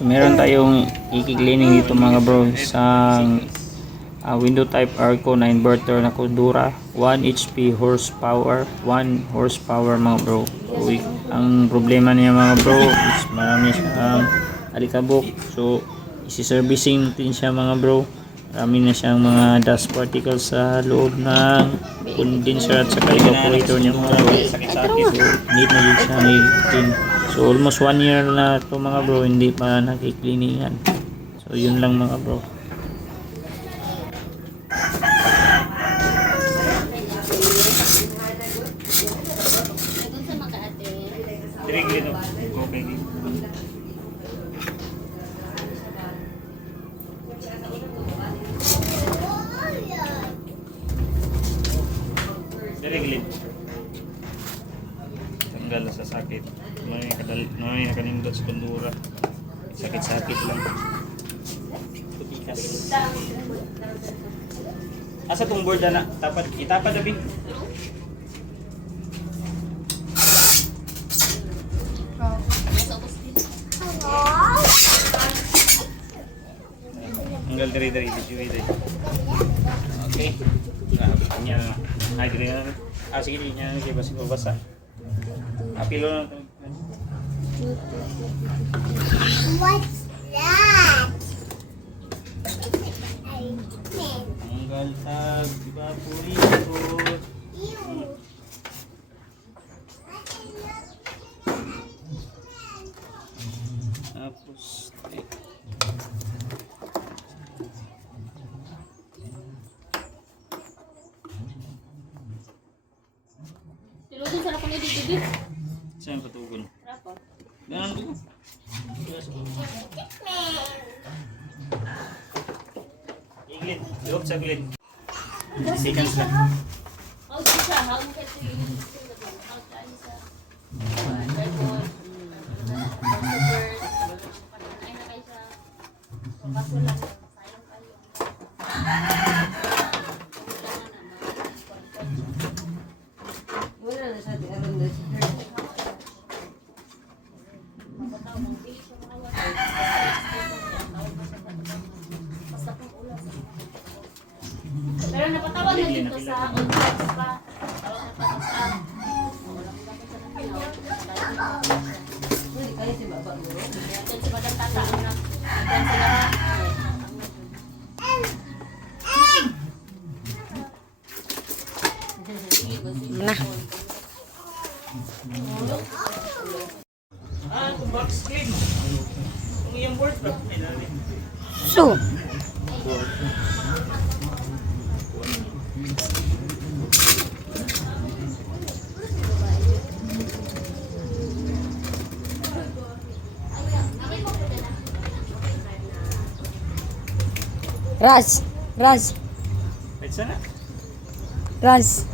So, meron tayong i-cleaning dito mga bro, isang window type Arco na inverter na Cordura, 1 HP horsepower, 1 horsepower mga bro. So, ang problema niya mga bro is marami siyang alikabok. So isi-servicing natin siya mga bro. Marami na siyang mga dust particles sa loob ng condenser at saka evaporator niya mga bro. So need na din siya i-clean. So almost 1 year na to mga bro, hindi pa nakikleaningan. So yun lang mga bro. Diriglit. Tanggal sa sakit. May nakanindot sa Cordura. Sakit-sakit lang. Tutikas. Asa tong board na tapad itapad abi. Tanggal dari dito. Okay. Nya ay dire na. Sige niya sige basi babasa. Apilo na. What's that? Tanggal tag evaporator. Tapos Tilutin sa lakon ni Didi. saan patugon? Rapo. Ganun ko. Iglit, loob sa glit. Seconds lang. How to siya? How mo kasi how to ano sa cardboard. Ay na kayo sa kaso lang sayang kayo. Wala na siya, di alam na siya. Pero napatawag na dito sa on-text pa. Tawag na pa sa Hindi kayo si Baba mo. Yan si Madam Tata ang yan sila. Na. Kung box clean. Kung yung board ba? So, Raz. Right sana? Raz.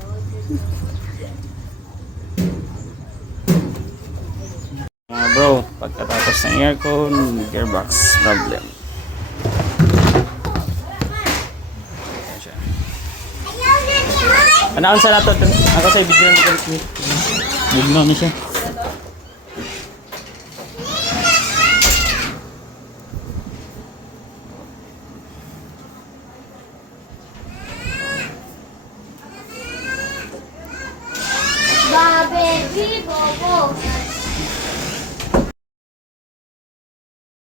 Bro, pagkatapos ng aircon, gearbox problem. Ayan siya. Anaon sa nato ako sa video ng gugma na siya.